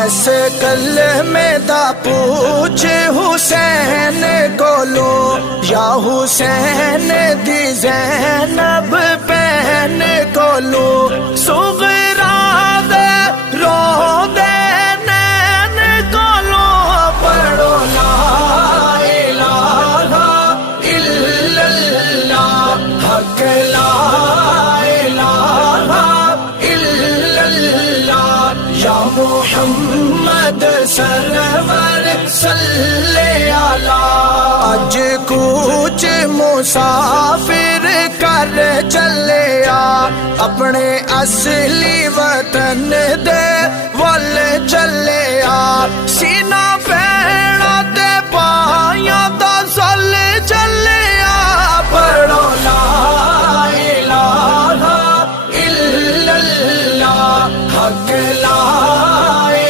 ایسے کلمے دا پوچھ حسین کولو یا حسین دی زینب بہن کولو صغرا دے رو دے نین کولو پڑھو لا الہ الا اللہ حق لا الہ الا اللہ یا محمد سرور صلی علی اج کوچ مسافر کر چلیا اپنے اصلی وطن دے ول چلیا سینہ